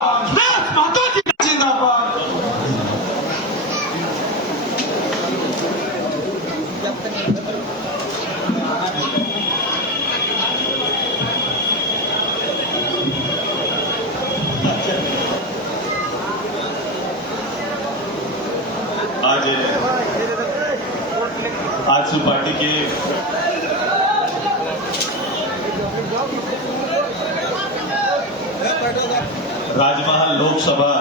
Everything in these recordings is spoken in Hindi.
माता की जिंदाबाद। आजसू पार्टी के राजमहल लोकसभा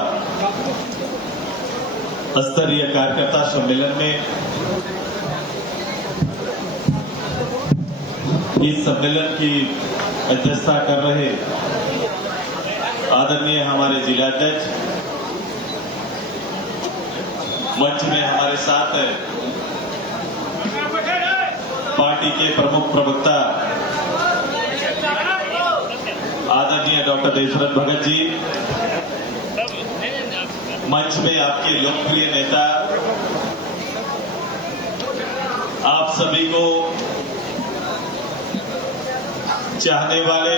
स्तरीय कार्यकर्ता सम्मेलन में इस सम्मेलन की अध्यक्षता कर रहे आदरणीय हमारे जिलाध्यक्ष, मंच में हमारे साथ पार्टी के प्रमुख प्रवक्ता आदरणीय डॉक्टर देशरथ भगत जी, मंच में आपके लोकप्रिय नेता, आप सभी को चाहने वाले,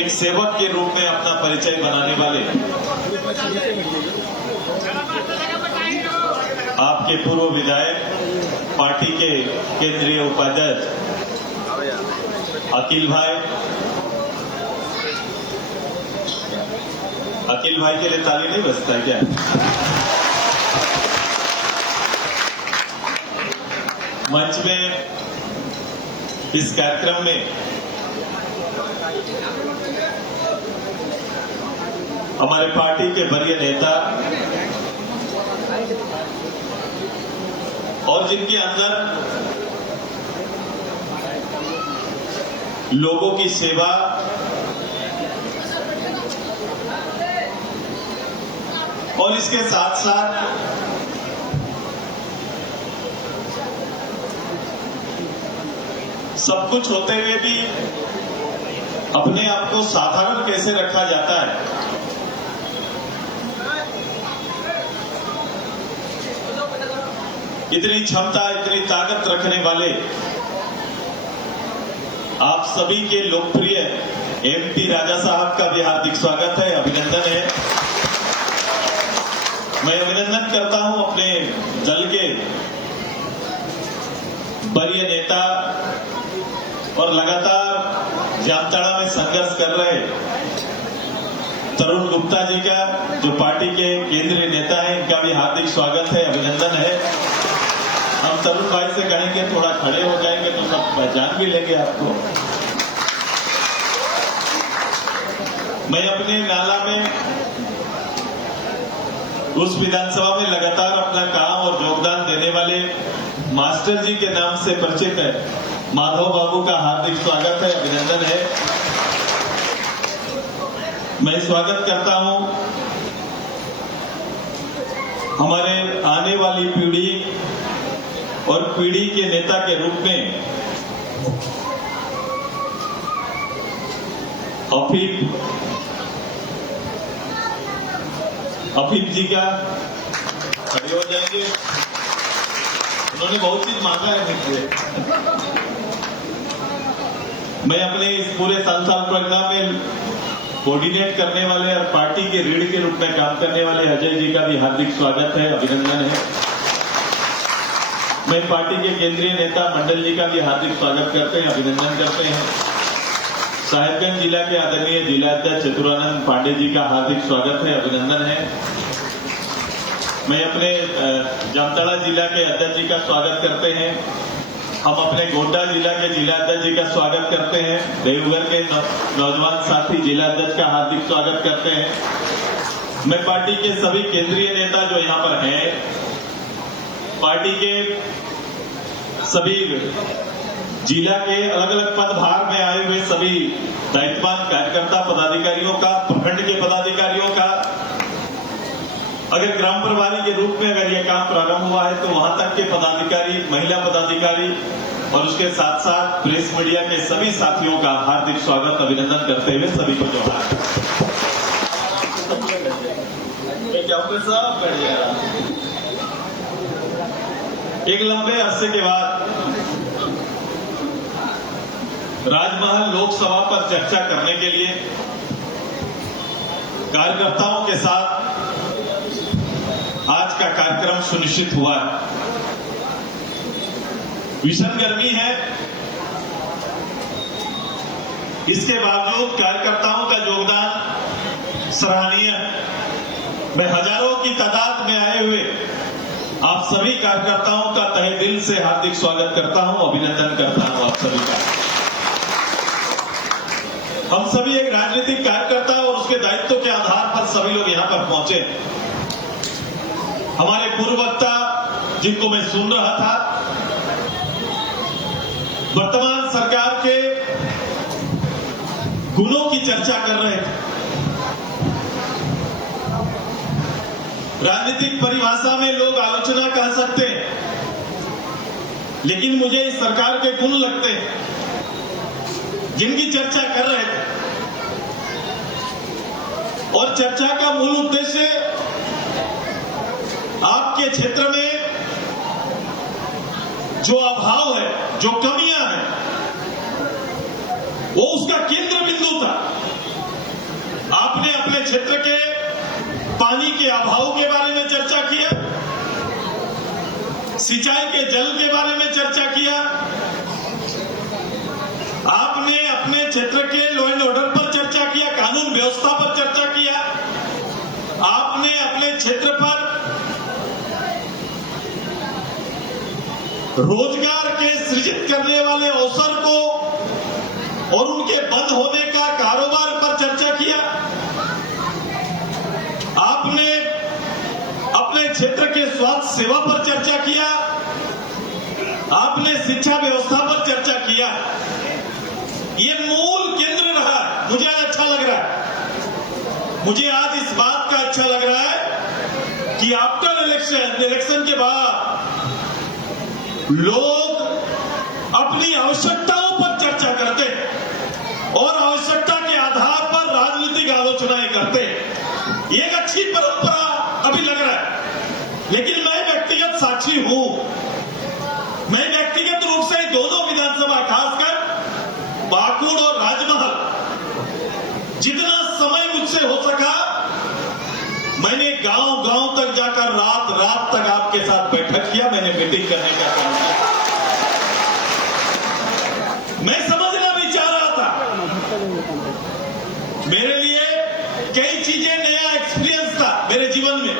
एक सेवक के रूप में अपना परिचय बनाने वाले आपके पूर्व विधायक, पार्टी के केंद्रीय उपाध्यक्ष अखिल भाई के लिए ताली नहीं बजता है क्या? मंच में इस कार्यक्रम में हमारे पार्टी के वरीय नेता और जिनके अंदर लोगों की सेवा और इसके साथ साथ सब कुछ होते हुए भी अपने आप को साधारण कैसे रखा जाता है, इतनी क्षमता, इतनी ताकत रखने वाले आप सभी के लोकप्रिय एमपी राजा साहब का भी हार्दिक स्वागत है, अभिनंदन है। मैं अभिनंदन करता हूं अपने दल के वरीय नेता और लगातार जामताड़ा में संघर्ष कर रहे तरुण गुप्ता जी का, जो पार्टी के केंद्रीय नेता हैं, इनका भी हार्दिक स्वागत है, अभिनंदन है। हम तरुण भाई से कहेंगे थोड़ा खड़े हो जाएंगे तो सब पहचान भी लेंगे आपको। मैं अपने नाला में उस विधानसभा में लगातार अपना काम और योगदान देने वाले मास्टर जी के नाम से परिचित है माधव बाबू का हार्दिक स्वागत है, अभिनंदन है। मैं स्वागत करता हूं हमारे आने वाली पीढ़ी और पीढ़ी के नेता के रूप में अफीफ जी का, खड़े हो जाएंगे। उन्होंने बहुत चीज मांगा है मुझसे। मैं अपने इस पूरे संसार परिक्रमा में कोऑर्डिनेट करने वाले और पार्टी के रीढ़ के रूप में काम करने वाले अजय जी का भी हार्दिक स्वागत है, अभिनंदन है। मैं पार्टी के केंद्रीय नेता मंडल जी का भी हार्दिक स्वागत करते हैं, अभिनंदन करते हैं। साहिबगंज जिला के आदरणीय जिलाध्यक्ष चतुरानंद पांडे जी का हार्दिक स्वागत है, अभिनंदन है। मैं अपने जामताड़ा जिला के अध्यक्ष जी का स्वागत करते हैं। हम अपने गोड्डा जिला के जिलाध्यक्ष जी का स्वागत करते हैं। देवघर के नौजवान साथी जिलाध्यक्ष का हार्दिक स्वागत करते हैं। मैं पार्टी के सभी केंद्रीय नेता जो यहाँ पर हैं, पार्टी के सभी जिला के अलग अलग पदभार में आए हुए सभी दायित्ववान कार्यकर्ता पदाधिकारियों का, प्रखंड के पदाधिकारियों का, अगर ग्राम प्रभारी के रूप में अगर यह काम प्रारंभ हुआ है तो वहां तक के पदाधिकारी, महिला पदाधिकारी और उसके साथ साथ प्रेस मीडिया के सभी साथियों का हार्दिक स्वागत, अभिनंदन करते हुए सभी को जोहार। क्या सब कर जाएगा। एक लंबे अरसे के बाद राजमहल लोकसभा पर चर्चा करने के लिए कार्यकर्ताओं के साथ आज का कार्यक्रम सुनिश्चित हुआ है। भीषण गर्मी है, इसके बावजूद कार्यकर्ताओं का योगदान सराहनीय है। मैं हजारों की तादाद में आए हुए आप सभी कार्यकर्ताओं का तहे दिल से हार्दिक स्वागत करता हूं, अभिनंदन करता हूं आप सभी का। हम सभी एक राजनीतिक कार्यकर्ता और उसके दायित्व के आधार पर सभी लोग यहां पर पहुंचे। हमारे पूर्व वक्ता जिनको मैं सुन रहा था, वर्तमान सरकार के गुणों की चर्चा कर रहे थे। राजनीतिक परिभाषा में लोग आलोचना कह सकते हैं, लेकिन मुझे इस सरकार के गुण लगते हैं जिनकी चर्चा कर रहे थे। और चर्चा का मूल उद्देश्य आपके क्षेत्र में जो अभाव है, जो कमियां हैं, वो उसका केंद्र बिंदु था। आपने अपने क्षेत्र के पानी के अभाव के बारे में चर्चा किया, सिंचाई के जल के बारे में चर्चा किया, आपने अपने क्षेत्र के लॉ एंड ऑर्डर पर चर्चा किया, कानून व्यवस्था पर चर्चा किया, आपने अपने क्षेत्र पर रोजगार के सृजित करने वाले अवसर को और उनके बंद होने का कारोबार पर चर्चा किया, आपने अपने क्षेत्र के स्वास्थ्य सेवा पर चर्चा किया, आपने शिक्षा व्यवस्था पर चर्चा किया। ये मूल केंद्र रहा। मुझे आज अच्छा लग रहा है, मुझे आज इस बात का अच्छा लग रहा है कि आफ्टर इलेक्शन के बाद लोग अपनी आवश्यकताओं पर चर्चा करते और आवश्यकता के आधार पर राजनीतिक आलोचनाएं करते। एक अच्छी परंपरा अभी लग रहा है, लेकिन मैं व्यक्तिगत साक्षी हूं। मैं व्यक्तिगत रूप से दोनों विधानसभा, खासकर पाकुड़ और राजमहल, जितना समय मुझसे हो सका मैंने गांव-गांव तक जाकर रात तक आपके साथ बैठक किया, मैंने मीटिंग करने का काम किया। मैं समझना भी चाह रहा था। मेरे लिए कई चीजें नया एक्सपीरियंस था मेरे जीवन में।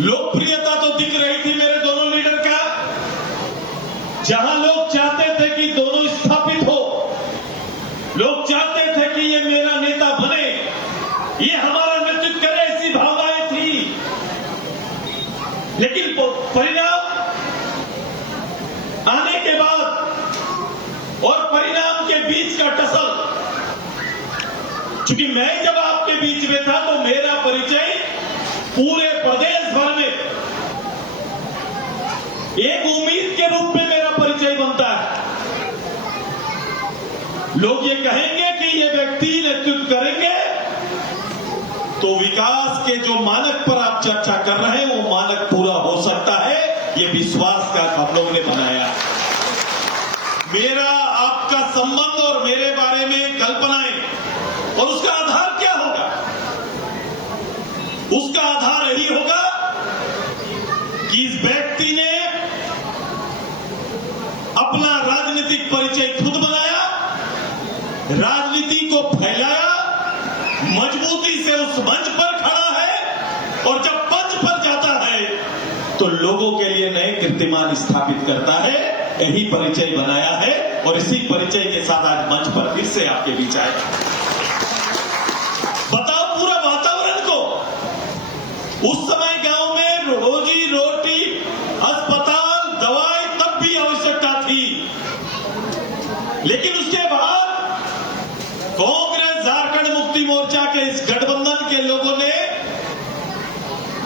लोकप्रियता तो दिख रही थी मेरे दोनों लीडर का। जहां लोग चाहते थे कि दोनों स्थापित हो, लोग चाहते थे कि ये मेरा नेता बने, ये हमारा नेतृत्व करे, ऐसी भावनाएं थी। लेकिन परिणाम आने के बाद और परिणाम के बीच का टसल, क्योंकि मैं जब आपके बीच में था तो मेरा परिचय पूरे प्रदेश भर में एक उम्मीद के रूप में मेरा परिचय बनता है। लोग ये कहेंगे कि ये व्यक्ति नेतृत्व करेंगे, तो विकास के जो मानक पर आप चर्चा कर रहे हैं वो मानक पूरा हो सकता है। ये विश्वास का हम लोग ने बनाया। मेरा आपका संबंध और मेरे बारे में कल्पनाएं, और उसका आधार क्या होगा? उसका आधार यही होगा कि इस व्यक्ति ने अपना राजनीतिक परिचय खुद बनाया, राजनीति को फैलाया, मजबूती से उस मंच पर खड़ा है, और जब मंच पर जाता है तो लोगों के लिए नए कीर्तिमान स्थापित करता है। यही परिचय बनाया है और इसी परिचय के साथ आज मंच पर फिर से आपके बीच आए। बताओ पूरा वातावरण को। उस समय गांव में रोजी रोटी, अस्पताल, दवाई तब भी आवश्यकता थी, लेकिन उसके बाद कांग्रेस, झारखंड मुक्ति मोर्चा के इस गठबंधन के लोगों ने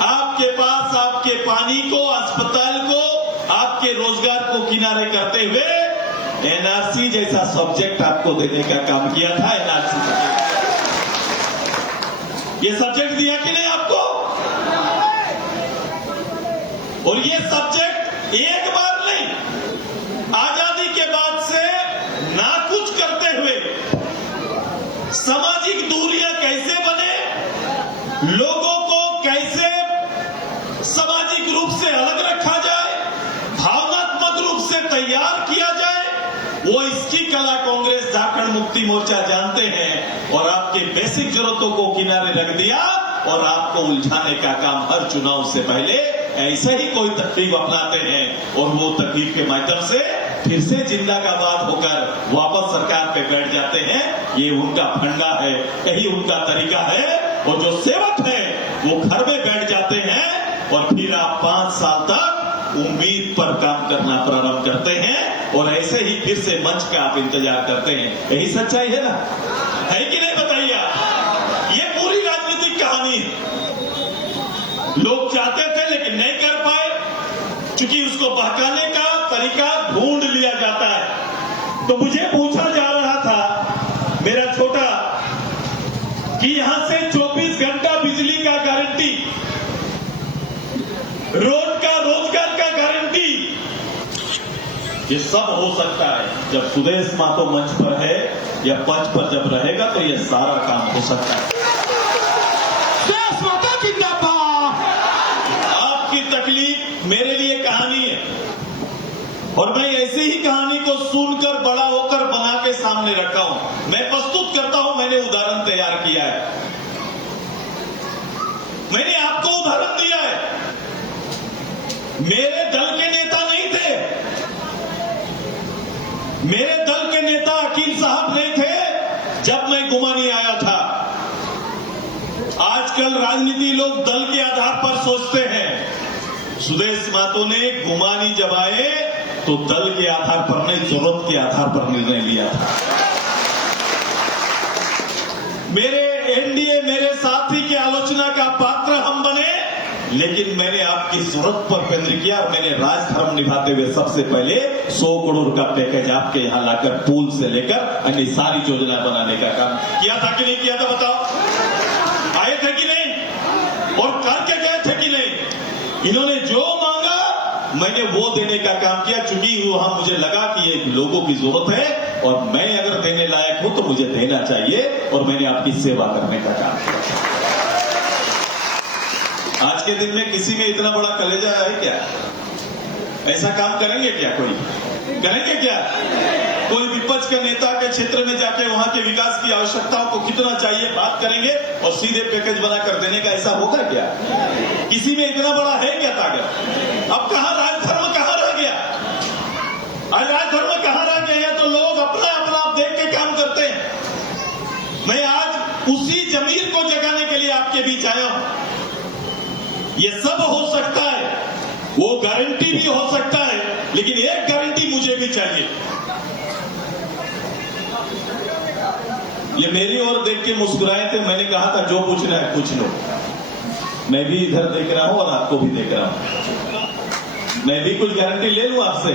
आपके पास आपके पानी को, अस्पताल को, आपके रोजगार को किनारे करते हुए एनआरसी जैसा सब्जेक्ट आपको देने का काम किया था। एनआरसी ये सब्जेक्ट दिया कि नहीं आपको? और ये सब्जेक्ट एक बार नहीं, आजादी के बाद से लोगों को कैसे सामाजिक रूप से अलग रखा जाए, भावनात्मक रूप से तैयार किया जाए, वो इसकी कला कांग्रेस झारखंड मुक्ति मोर्चा जानते हैं और आपके बेसिक जरूरतों को किनारे रख दिया और आपको उलझाने का काम हर चुनाव से पहले ऐसे ही कोई तरकीब अपनाते हैं और वो तरकीब के माध्यम से फिर से जिंदाबाद होकर वापस सरकार पे बैठ जाते हैं। ये उनका फंडा है, यही उनका तरीका है। और जो सेवक है वो घर में बैठ जाते हैं और फिर आप 5 साल तक उम्मीद पर काम करना प्रारंभ करते हैं और ऐसे ही फिर से मंच का आप इंतजार करते हैं। यही सच्चाई है ना, है कि नहीं बताइए? ये पूरी राजनीतिक कहानी है। लोग चाहते थे लेकिन नहीं कर पाए, क्योंकि उसको बहकाने का तरीका ढूंढ लिया जाता है। तो मुझे पूछा जा रहा था मेरा छोटा कि यहां से 24 घंटा बिजली का गारंटी, रोजगार का गारंटी, ये सब हो सकता है जब सुदेश महतो मंच पर है या पंच पर जब रहेगा तो ये सारा काम हो सकता है। सुदेश महतो जिंदाबाद। आपकी तकलीफ मेरे लिए कहानी है और मैं ऐसी ही कहानी को सुनकर बड़ा होकर बना के सामने रखा हूं। मैं प्रस्तुत करता हूं, मैंने उदाहरण तैयार किया है, मैंने आपको उदाहरण दिया है। मेरे दल के नेता नहीं थे, मेरे दल के नेता अकील साहब नहीं थे जब मैं गुमानी आया था। आजकल राजनीति लोग दल के आधार पर सोचते हैं। सुदेश महतो ने गुमानी जब आए तो दल के आधार पर नहीं, जरूरत के आधार पर निर्णय लिया था। मेरे एनडीए, मेरे साथी की आलोचना का पात्र हम बने, लेकिन मैंने आपकी जरूरत पर केंद्र किया और मैंने राजधर्म निभाते हुए सबसे पहले 100 करोड़ का पैकेज आपके यहां लाकर पूल से लेकर अन्य सारी योजना बनाने का काम किया था कि नहीं किया था? बताओ, आए थे कि नहीं और करके गए थे कि नहीं? इन्होंने जो मांगा मैंने वो देने का काम किया, चूंकि वहां मुझे लगा कि ये लोगों की जरूरत है और मैं अगर देने लायक हूं तो मुझे देना चाहिए और मैंने आपकी सेवा करने का काम किया। आज के दिन में किसी में इतना बड़ा कलेजा है क्या? ऐसा काम करेंगे क्या? कोई करेंगे क्या? कोई विपक्ष के नेता के क्षेत्र में जाके वहां के विकास की आवश्यकताओं को कितना चाहिए बात करेंगे और सीधे पैकेज बनाकर देने का ऐसा होगा क्या? किसी में इतना बड़ा है क्या ताकत? अब कहां राजधर्म कहां रह गया? आज राजधर्म कहां रह गया? तो लोग अपना अपना आप देख के काम करते हैं। मैं आज उसी जमीर को जगाने के लिए आपके बीच आया हूं। ये सब हो सकता है, वो गारंटी भी हो सकता है, लेकिन एक गारंटी मुझे भी चाहिए। ये मेरी ओर देख के मुस्कुराए थे, मैंने कहा था जो पूछना है पूछ लो। मैं भी इधर देख रहा हूं और आपको भी देख रहा हूं। मैं भी कुछ गारंटी ले लूं आपसे।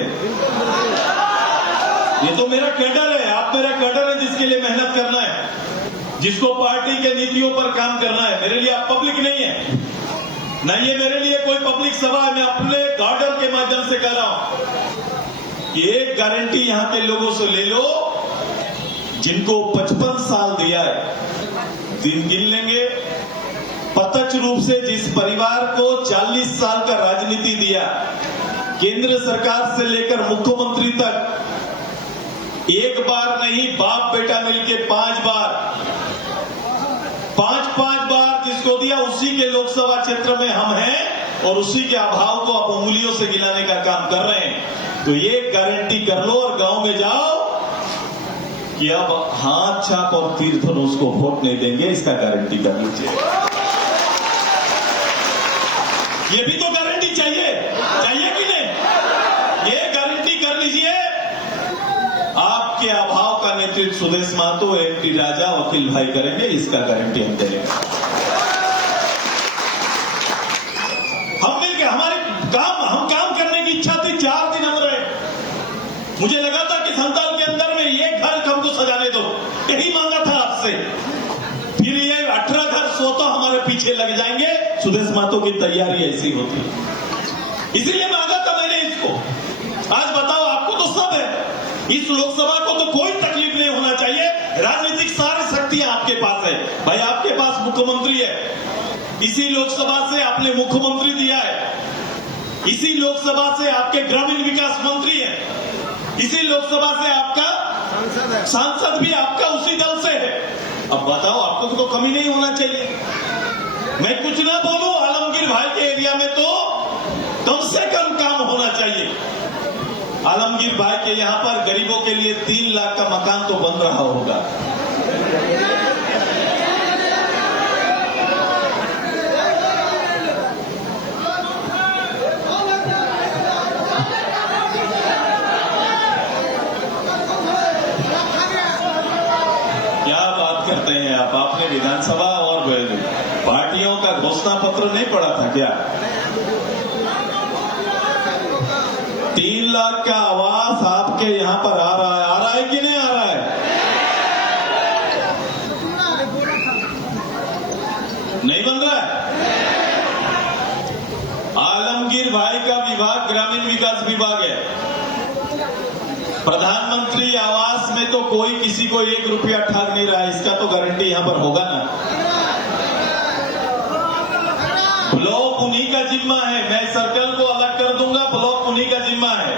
ये तो मेरा कैडर है, आप मेरा कैडर है जिसके लिए मेहनत करना है, जिसको पार्टी के नीतियों पर काम करना है। मेरे लिए आप पब्लिक नहीं है, न ये मेरे लिए कोई पब्लिक सभा है। मैं अपने गार्डर के माध्यम से कह रहा हूं कि एक गारंटी यहां के लोगों से ले लो जिनको 55 साल दिया है, दिन गिन लेंगे। प्रत्यक्ष रूप से जिस परिवार को 40 साल का राजनीति दिया, केंद्र सरकार से लेकर मुख्यमंत्री तक, एक बार नहीं बाप बेटा मिलके 5 बार, 5 बार जिसको दिया उसी के लोकसभा क्षेत्र में हम हैं और उसी के अभाव को आप उंगलियों से गिनाने का काम कर रहे हैं। तो ये गारंटी कर लो और गांव में जाओ कि अब हाथ छाप और तीर धनुष को वोट नहीं देंगे, इसका गारंटी कर लीजिए। ये भी तो गारंटी चाहिए कि नहीं? ये गारंटी कर लीजिए। आपके अभाव का नेतृत्व सुदेश महतो, एमटी राजा, वकील भाई करेंगे, इसका गारंटी हम देंगे। हम मिलकर हम काम करने की इच्छा थी। 4 दिन हम रहे, मुझे लगा था कि संताल के अंदर में ये घर हमको सजाने दो, यही मांगा था आपसे। फिर ये 18 घर स्वतः हमारे पीछे लग जाएंगे। सुदेश महतो की तैयारी ऐसी होती है, इसीलिए मांगा था मैंने इसको। आज बताओ, आपको तो सब है, इस लोकसभा को तो कोई तकलीफ नहीं होना चाहिए। राजनीतिक सारी शक्तियां आपके पास है भाई, आपके पास मुख्यमंत्री है, इसी लोकसभा से आपने मुख्यमंत्री दिया है, इसी लोकसभा से आपके ग्रामीण विकास मंत्री हैं, इसी लोकसभा से आपका सांसद भी आपका उसी दल से है। अब बताओ, आपको तो कमी नहीं होना चाहिए। मैं कुछ ना बोलूं, आलमगीर भाई के एरिया में तो कम से कम काम होना चाहिए। आलमगीर भाई के यहां पर गरीबों के लिए 3 लाख का मकान तो बन रहा होगा। क्या बात करते हैं आप? आपने विधानसभा और पार्टियों का घोषणा पत्र नहीं पढ़ा था क्या? 3 लाख का आवास आपके यहां पर आ रहा है कि नहीं आ रहा है? नहीं बन रहा है। आलमगीर भाई का विभाग ग्रामीण विकास विभाग है। प्रधानमंत्री आवास में तो कोई किसी को 1 रुपया ठग नहीं रहा है, इसका तो गारंटी यहां पर होगा ना। ब्लॉक उन्हीं का जिम्मा है, मैं सर्कल को अलग कर दूंगा, ब्लॉक उन्हीं का जिम्मा है।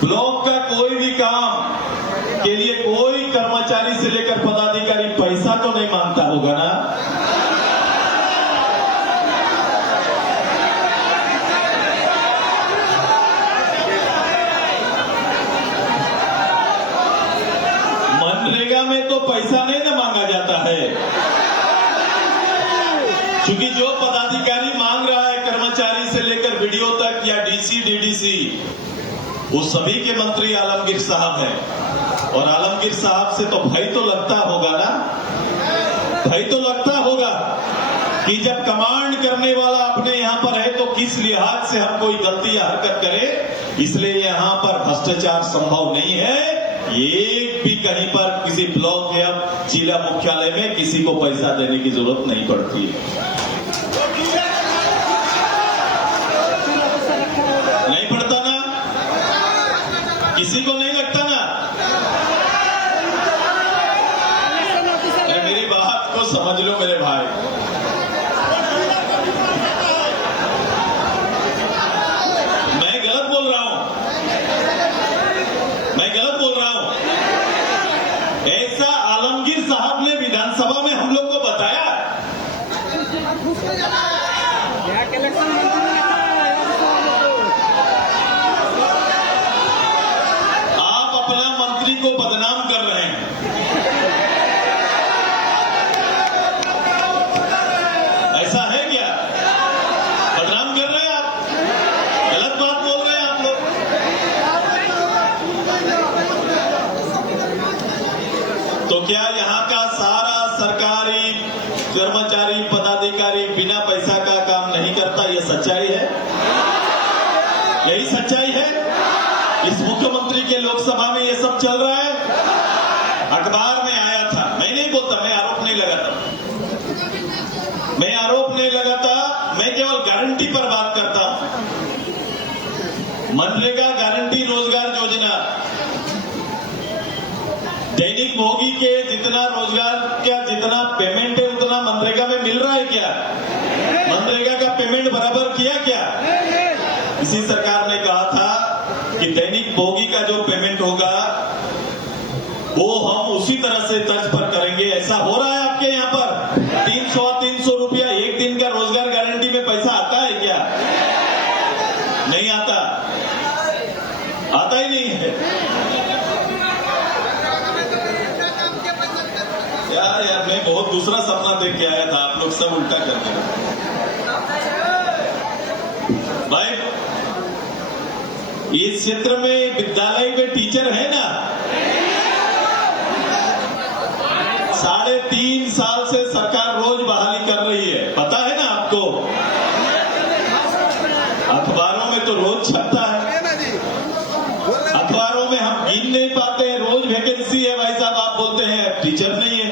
ब्लॉक का कोई भी काम के लिए कोई कर्मचारी से लेकर पदाधिकारी पैसा तो नहीं मांगता होगा ना। मनरेगा में तो पैसा नहीं ना मांगा जाता है, क्योंकि जो पदाधिकारी मांग रहा है कर्मचारी से लेकर वीडियो तक या डीसी डीडीसी, वो सभी के मंत्री आलमगीर साहब हैं। और आलमगीर साहब से तो भय तो लगता होगा ना, भय तो लगता होगा कि जब कमांड करने वाला अपने यहां पर है तो किस लिहाज से हम कोई गलती या हरकत करें। इसलिए यहां पर भ्रष्टाचार संभव नहीं है। एक भी कहीं पर किसी ब्लॉक या जिला मुख्यालय में किसी को पैसा देने की जरूरत नहीं पड़ती है। नहीं पड़ता ना, किसी को नहीं लगता ना। अरे मेरी बात को समझ लो मेरे भाई, मैं गलत बोल रहा हूं, मैं गलत बोल रहा हूं। ऐसा आलमगीर साहब ने विधानसभा में हम लोग को बताया। आप अपना मंत्री को बदनाम कर रहे हैं। ऐसा है क्या? बदनाम कर रहे हैं आप, गलत बात बोल रहे हैं आप लोग। तो क्या यहां का सारा सरकारी कर्मचारी पदाधिकारी बिना पैसा का काम नहीं करता? यह सच्चाई है, यही सच्चाई है। इस मुख्यमंत्री के लोकसभा में यह सब चल रहा है। अखबार में आया था, मैं नहीं बोलता, मैं आरोप नहीं लगाता, मैं आरोप नहीं लगाता, मैं केवल गारंटी पर बात करता हूं। मनरेगा गारंटी रोजगार योजना, दैनिक भोगी के जितना रोजगार का जितना पेमेंट है उतना मनरेगा में मिल रहा है क्या? मनरेगा का पेमेंट बराबर किया क्या? इसी सरकार ने कहा था कि दैनिक भोगी का जो पेमेंट होगा वो हम उसी तरह से तर्ज पर करेंगे। ऐसा हो रहा है आपके यहां पर? 300 रुपया एक दिन का रोजगार गारंटी में पैसा आता है क्या? नहीं आता, आता ही नहीं है। यार मैं बहुत दूसरा सपना देख के आया था, आप लोग सब उल्टा करते हैं भाई। इस क्षेत्र में विद्यालय में टीचर है ना, 3.5 साल से सरकार रोज बहाली कर रही है, पता है ना आपको? अखबारों में तो रोज छपता है, अखबारों में हम गिन नहीं पाते हैं। रोज वैकेंसी है भाई साहब, आप बोलते हैं टीचर नहीं है।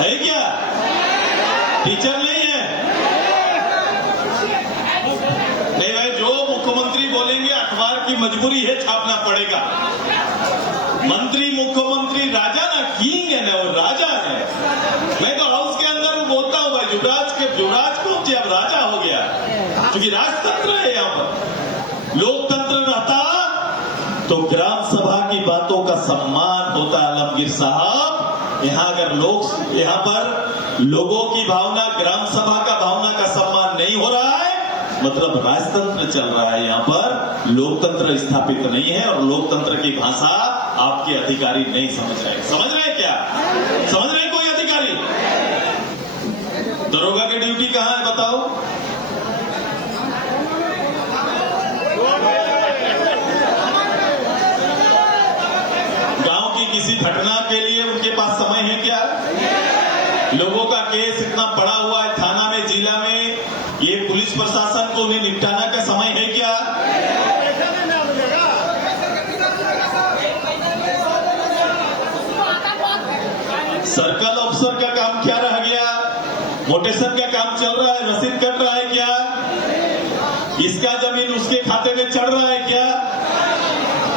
है क्या? टीचर नहीं है? नहीं भाई, जो मुख्यमंत्री बोलेंगे अखबार की मजबूरी है, छापना पड़ेगा। मंत्री मुख्यमंत्री राजा ना, किंग है ना, वो राजा है। मैं तो हाउस के अंदर बोलता हूँ भाई, युवराज को अब राजा हो गया, क्योंकि राजतंत्र है यहाँ पर। लोकतंत्र रहता तो ग्राम सभा की बातों का सम्मान होता। आलमगीर साहब, यहाँ अगर यहाँ पर लोगों की भावना, ग्राम सभा का भावना का सम्मान नहीं हो रहा है, मतलब राजतंत्र चल रहा है यहाँ पर, लोकतंत्र स्थापित नहीं है। और लोकतंत्र की भाषा आपके अधिकारी नहीं समझ रहे क्या? समझ रहे कोई अधिकारी? दरोगा की ड्यूटी कहां है बताओ? गांव की किसी घटना के लिए उनके पास समय है क्या? लोगों का केस इतना पड़ा हुआ है थाना में, जिला में, ये पुलिस प्रशासन को उन्हें निपटाने का समय है क्या? सर्कल ऑफिसर का काम क्या रह गया? मोटेशन का काम चल रहा है, रसीद कट रहा है क्या? इसका जमीन उसके खाते में चढ़ रहा है क्या?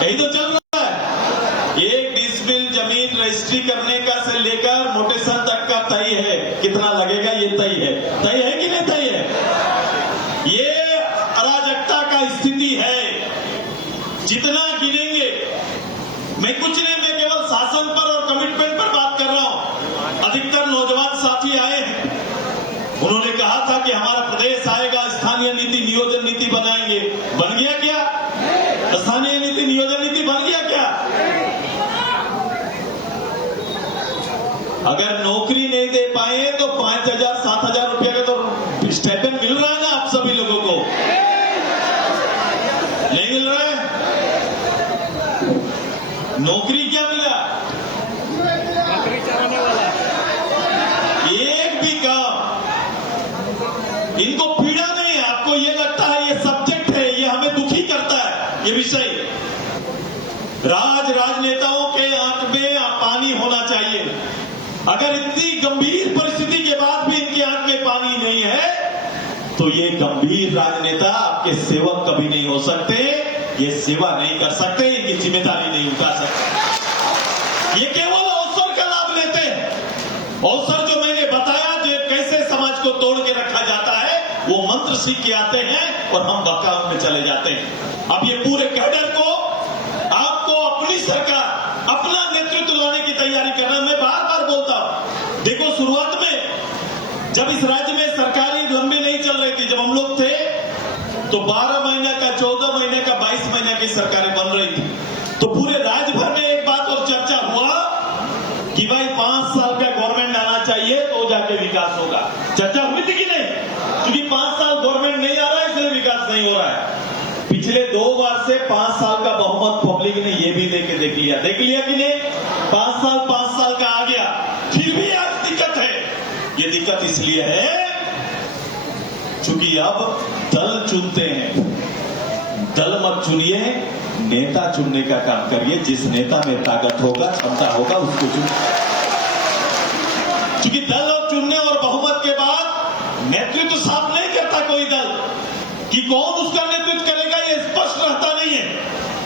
यही तो चल रहा है। एक डिसमिल जमीन रजिस्ट्री करने का से लेकर मोटेशन तक का तय है, कितना लगेगा ये तय है कि नहीं तय है? ये अराजकता का स्थिति है। जितना गिनेंगे, मैं कुछ नहीं, मैं केवल शासन पर और कमिटमेंट पर बात कर रहा हूं। अधिकतर नौजवान साथी आए हैं, उन्होंने कहा था कि हमारा प्रदेश आएगा, स्थानीय नीति नियोजन नीति बनाएंगे। बन गया क्या? स्थानीय नीति नियोजन नीति बन गया क्या? अगर नौकरी नहीं दे पाए तो 5,000 7,000 रुपया का तो स्टाइपेंड मिल रहा है ना आप सभी लोगों को? नहीं मिल रहा है? नौकरी क्या मिला? एक भी काम। इनको पीड़ा नहीं है, आपको ये लगता है ये सब्जेक्ट है, ये हमें दुखी करता है ये विषय। राजनेताओं के आंख में पानी होना चाहिए। अगर इतनी गंभीर परिस्थिति के बाद भी इनकी आंख में पानी नहीं है, तो ये गंभीर राजनेता आपके सेवक कभी नहीं हो सकते, ये सेवा नहीं कर सकते, इनकी जिम्मेदारी नहीं उठा सकते। ये केवल अवसर का लाभ लेते हैं। अवसर जो मैंने बताया, जो कैसे समाज को तोड़ के रखा जाता है, वो मंत्र सीख के आते हैं और हम बकाम में चले जाते हैं। अब ये पूरे कैडर को, आपको अपनी सरकार, अपना नेतृत्व लाने की तैयारी करना। मैं बार बार बोलता हूं, देखो शुरुआत में जब इस राज्य में सरकारी लंबी नहीं चल रही थी, जब हम लोग थे, तो 12 महीने का, 14 महीने का, 22 महीने की सरकारें बन रही थी। तो पूरे राज्य भर में एक बात और चर्चा हुआ कि भाई 5 साल का गवर्नमेंट आना चाहिए तो जाके विकास होगा। चर्चा हुई थी कि नहीं? क्योंकि 5 साल गवर्नमेंट नहीं आ रहा है, इसलिए विकास नहीं हो रहा है। पिछले 2 बार से 5 साल का बहुमत पब्लिक ने ये भी देख लिया कि नहीं? 5 साल का आ गया, फिर भी आज दिक्कत है। ये दिक्कत इसलिए है क्योंकि अब दल चुनते हैं। दल मत चुनिए, नेता चुनने का काम करिए। जिस नेता में ताकत होगा, क्षमता होगा, उसको चुनिए। क्योंकि दल और चुनने और बहुमत के बाद नेतृत्व साफ नहीं करता कोई दल कि कौन उसका नेतृत्व करेगा, ये स्पष्ट रहता नहीं है।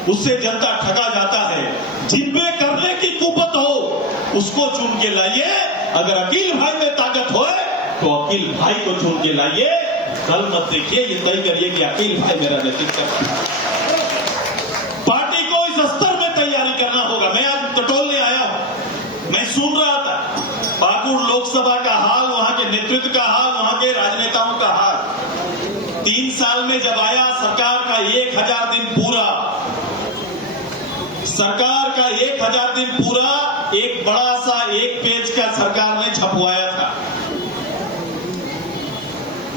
उससे जनता ठगा जाता है। जिनमें करने की कुवत हो उसको चुन के लाइए। अगर अकील भाई में ताकत हो तो अकील भाई को चुन के लाइए। कल मत देखिए, ये तय करिए कि अकील भाई मेरा नेतृत्व करेगा। पार्टी को इस स्तर में तैयारी करना होगा। मैं आज टटोलने आया हूं, मैं सुन रहा था पाकुड़ लोकसभा का हाल, वहां के नेतृत्व का हाल, वहां के राजनेताओं का हाल। 3 साल में जब आया, सरकार का 1000 दिन पूरा, सरकार का 1000 दिन पूरा, एक बड़ा सा 1 पेज का सरकार ने छपवाया था।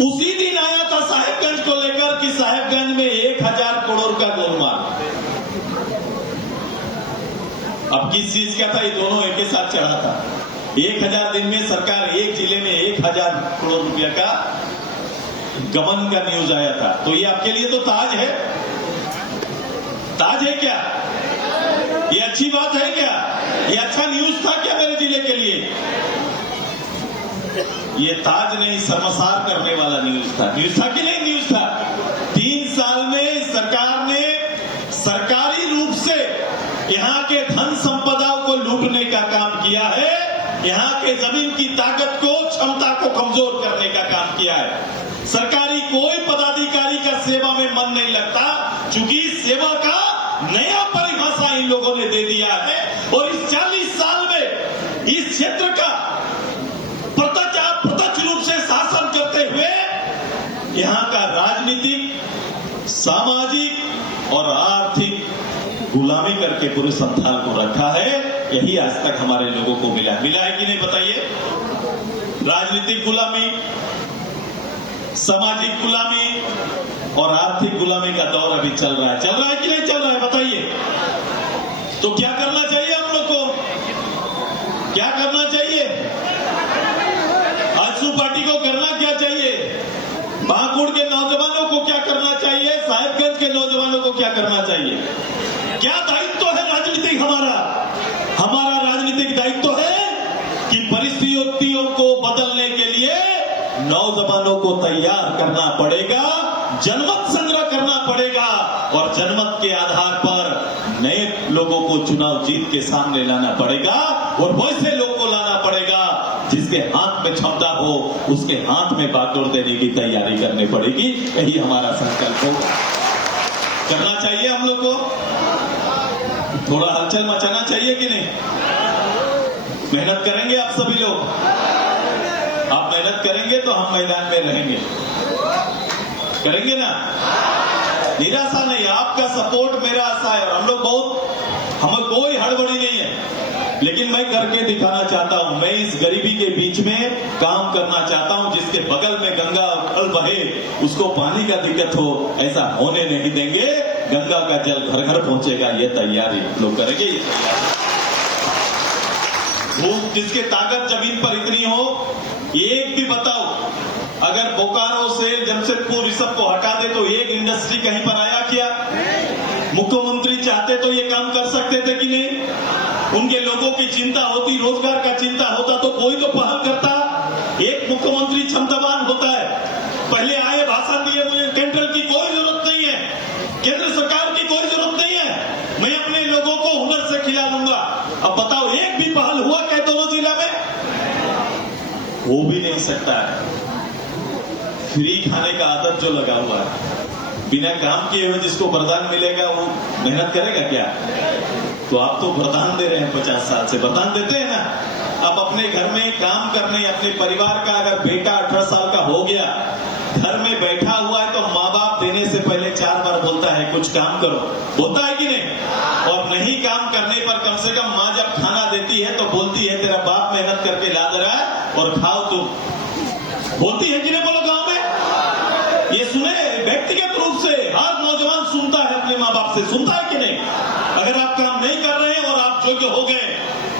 उसी दिन आया था साहेबगंज को लेकर कि साहेबगंज में 1000 करोड़ का गोलमाल। अब किस चीज का था? ये दोनों एक साथ चढ़ा था। 1000 दिन में सरकार एक जिले में 1000 करोड़ रुपया का गबन का न्यूज आया था। तो ये आपके लिए तो ताज है। ताज है क्या? ये अच्छी बात है क्या? ये अच्छा न्यूज था क्या मेरे जिले के लिए? ये ताज नहीं, शर्मसार करने वाला न्यूज था। न्यूज था कि नहीं? न्यूज था। 3 साल में सरकार ने सरकारी रूप से यहाँ के धन संपदा को लूटने का काम किया है, यहाँ के जमीन की ताकत को, क्षमता को कमजोर करने का काम किया है। सरकारी कोई पदाधिकारी का सेवा में मन नहीं लगता, क्योंकि सेवा का नया परिभाषा इन लोगों ने दे दिया है। और इस 40 साल में इस क्षेत्र का प्रत्यक्ष रूप से शासन करते हुए यहाँ का राजनीतिक, सामाजिक और आर्थिक गुलामी करके पूरे संथाल को रखा है। यही आज तक हमारे लोगों को मिला है कि नहीं बताइए? राजनीतिक गुलामी, सामाजिक गुलामी और आर्थिक गुलामी का दौर अभी चल रहा है कि नहीं चल रहा है बताइए? तो क्या करना चाहिए हम लोग को? क्या करना चाहिए? आजसू पार्टी को करना क्या चाहिए? बांकुड़ के नौजवानों को क्या करना चाहिए? साहिबगंज के नौजवानों को क्या करना चाहिए? क्या दायित्व है राजनीतिक हमारा? हमारा राजनीतिक दायित्व है कि परिस्थितियों को बदलने के लिए नौजवानों को तैयार करना पड़ेगा, जनमत संग्रह करना पड़ेगा और जनमत के आधार पर नए लोगों को चुनाव जीत के सामने लाना पड़ेगा और वैसे लोग को लाना पड़ेगा जिसके हाथ में क्षमता हो, उसके हाथ में बागडोर देने की तैयारी करनी पड़ेगी। यही हमारा संकल्प होगा। करना चाहिए हम लोग को, थोड़ा हलचल मचाना चाहिए कि नहीं? मेहनत करेंगे आप सभी लोग? आप मेहनत करेंगे तो हम मैदान में रहेंगे, करेंगे ना? निराशा नहीं, आपका सपोर्ट मेरा आशा है। और हम लोग हमें कोई हड़बड़ी नहीं है, लेकिन मैं करके दिखाना चाहता हूं। मैं इस गरीबी के बीच में काम करना चाहता हूं। जिसके बगल में गंगा फल बहे उसको पानी का दिक्कत हो, ऐसा होने नहीं देंगे। गंगा का जल घर घर पहुंचेगा, ये तैयारी लोग करेंगे। ये तैयारी जिसके ताकत जमीन पर इतनी हो, एक भी बताओ, अगर बोकारो से जमशेदपुर इस सब को हटा दे तो एक इंडस्ट्री कहीं पर आया क्या? मुख्यमंत्री चाहते तो ये काम कर सकते थे कि नहीं? उनके लोगों की चिंता होती, रोजगार का चिंता होता तो कोई तो पहल करता। एक मुख्यमंत्री क्षमतावान होता है, पहले आए भाषण दिए, मुझे केंद्र की कोई जरूरत नहीं है, केंद्र सरकार की कोई जरूरत नहीं है, मैं अपने लोगों को हुनर से खिला दूंगा। अब बताओ, एक भी पहल हुआ क्या दोनों जिला में? हो भी नहीं सकता है। फ्री खाने का आदत जो लगा हुआ है, बिना काम किए हुए जिसको वरदान मिलेगा वो मेहनत करेगा क्या? तो आप तो वरदान दे रहे हैं, 50 साल से वरदान देते हैं ना। अब अपने घर में काम करने, अपने परिवार का अगर बेटा 18 साल का हो गया, घर में बैठा हुआ है, तो माँ बाप देने से पहले 4 बार बोलता है कुछ काम करो, होता है कि नहीं? और नहीं काम करने पर कम से कम माँ जब खाना देती है तो बोलती है तेरा बाप मेहनत करके ला दे रहा है और खाओ तुम, बोलती है कि नहीं? बोलो गांव में ये सुने व्यक्तिगत रूप से हर नौजवान सुनता है अपने माँ बाप से, सुनता है कि नहीं? अगर आप काम नहीं कर रहे हैं और आप योग्य हो गए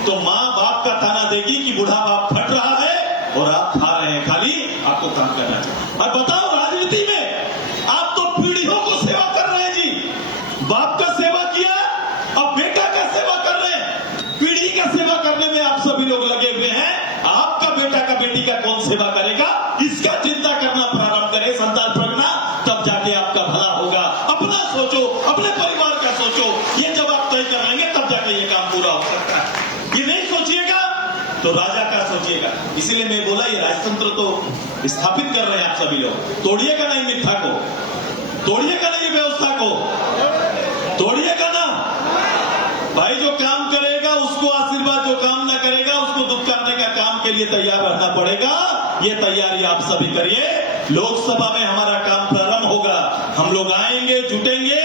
तो माँ बाप का ताना देगी कि बूढ़ा बाप फट रहा है और आप खा रहे हैं, खाली आपको काम करना चाहिए। और बताओ, राजनीति में आप तो पीढ़ियों को सेवा कर रहे हैं जी। बाप का सेवा किया, अब बेटा का सेवा कर रहे हैं। पीढ़ी का सेवा करने में आप सभी लोग लगे हुए हैं। आपका बेटा का, बेटी का कौन सेवा करेगा, इसका चिंता करना प्रारंभ करें संतान प्रज्ञा, तब जाके आपका भला होगा। अपना सोचो, अपने परिवार का सोचो। ये जब आप तय कर लेंगे तब जाके ये काम पूरा हो सकता है। ये नहीं सोचिएगा तो राजा का सोचिएगा। इसलिए मैं बोला, ये राजतंत्र तो स्थापित कर रहे हैं आप सभी लोग। तोड़िएगा नहीं मिथ्या को, तोड़िएगा नहीं व्यवस्था को, तोड़िएगा ना भाई। जो काम करेगा उसको आशीर्वाद, जो काम ना करेगा उसको दुत्कारने का काम के लिए तैयार रहना पड़ेगा। ये तैयारी आप सभी करिए। लोकसभा में हमारा काम प्रारंभ होगा, हम लोग आएंगे, जुटेंगे,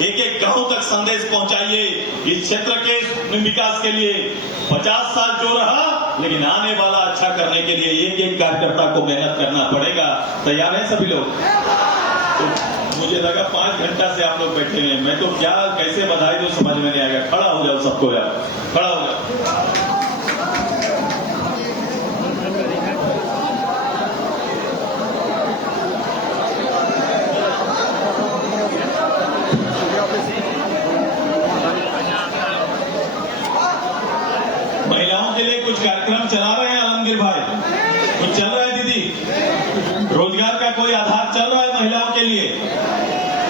एक एक गांव तक संदेश पहुंचाइए। इस क्षेत्र के विकास के लिए 50 साल जो रहा, लेकिन आने वाला अच्छा करने के लिए एक एक कार्यकर्ता को मेहनत करना पड़ेगा। तैयार है सभी लोग? तो मुझे लगा 5 घंटा से आप लोग बैठे हैं, मैं तो क्या कैसे बधाई दूं समझ में नहीं आएगा। खड़ा हो जाओ सबको यार, खड़ा हो जाओ। महिलाओं के लिए कुछ कार्यक्रम चला रहे हैं आलमगीर भाई, कुछ चल रहा है दीदी? रोजगार का कोई आधार चल रहा है महिलाओं के लिए?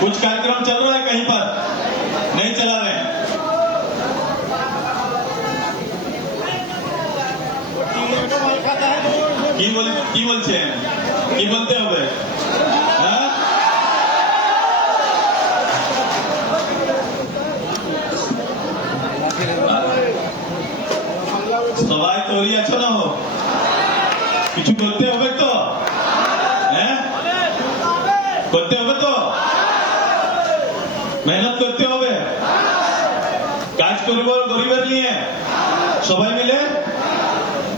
कुछ कार्यक्रम चल रहा है कहीं पर? नहीं चला रहे हैं। কি বলছেন কি বলতে হবে হ্যাঁ সবাই তৈরি আছো না হো কিছু করতে হবে তো হ্যাঁ করতে হবে তো মেহনত করতে হবে কাজ করবো গরিবের নিয়ে সবাই মিলে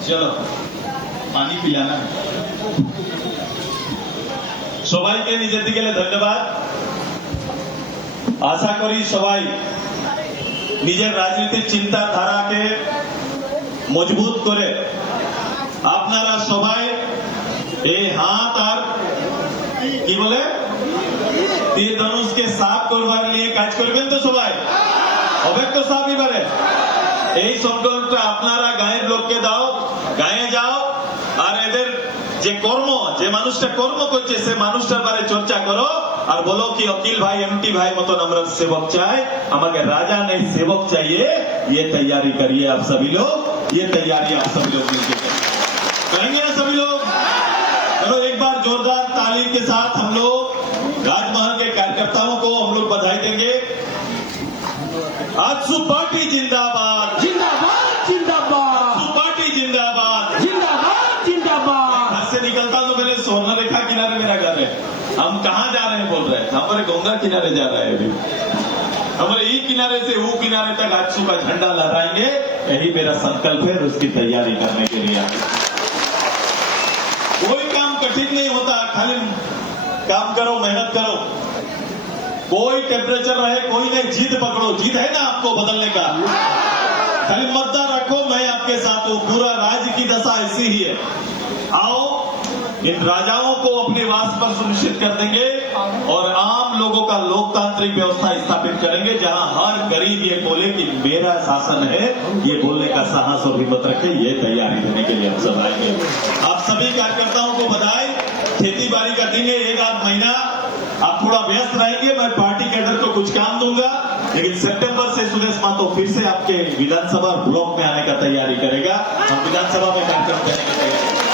চলো পানি পিলানা সবাইকে নিজের দিকে ধন্যবাদ আশা করি সবাই নিজের রাজনীতির চিন্তাধারাকে মজবুত করে আপনারা সবাই এই হাত আর কি বলে তীর ধনুষকে সাফ করবার নিয়ে কাজ করবেন তো সবাই হবে তো সাফ এবারে এই সংকল্পটা আপনারা গায়ের লোককে দাও গায়ে যাও আর এদের যে কর্ম যে মানুষটা কর্ম করছে সে মানুষটার বারে চর্চা করো আর বলো কি অকিল ভাই এমটি ভাই মতন আমরা সেবক চাই আমাকে राजा नहीं सेवक चाहिए ये तैयारी करिए आप सभी लोग ये तैयारी आप सभी लोग मिलकर करेंगे ना सभी लोग चलो एक बार जोरदार ताली के साथ हम लोग राजमहल के कार्यकर्ताओं को हम लोग बधाई देंगे आजसू पार्टी जिंदाबाद जिंदाबाद जिंदाबाद आजसू पार्टी जिंदाबाद जिंदाबाद जिंदाबाद घर से निकलता तो मेरे स्वर्ण रेखा किनारे मेरा घर है हम कहाँ जा रहे हैं बोल रहे हैं हमारे गंगा किनारे जा रहे हैं अभी हमारे ई किनारे से वो किनारे तक आजसू का झंडा लहराएंगे यही मेरा संकल्प है और उसकी तैयारी करने के लिए कोई काम कठिन नहीं होता खाली काम करो मेहनत करो कोई टेम्परेचर रहे कोई नहीं जीत पकड़ो जीत है ना आपको बदलने का खाली मतदान रखो मैं आपके साथ हूं पूरा राज्य की दशा ऐसी ही है आओ इन राजाओं को अपने वास पर सुनिश्चित कर देंगे और आम लोगों का लोकतांत्रिक व्यवस्था स्थापित करेंगे जहां हर गरीब ये बोले कि मेरा शासन है ये बोलने का साहस और हिम्मत रखे ये तैयारी देने के लिए हम सब आएंगे आप सभी कार्यकर्ताओं को बधाई खेती बाड़ी का दिन है एक आध महीना आप थोड़ा व्यस्त रहेंगे मैं पार्टी कैडर को कुछ काम दूंगा लेकिन सितंबर से सुरेश मातो फिर से आपके विधानसभा ब्लॉक में आने का तैयारी करेगा हम विधानसभा में कार्यक्रम करने की तैयारी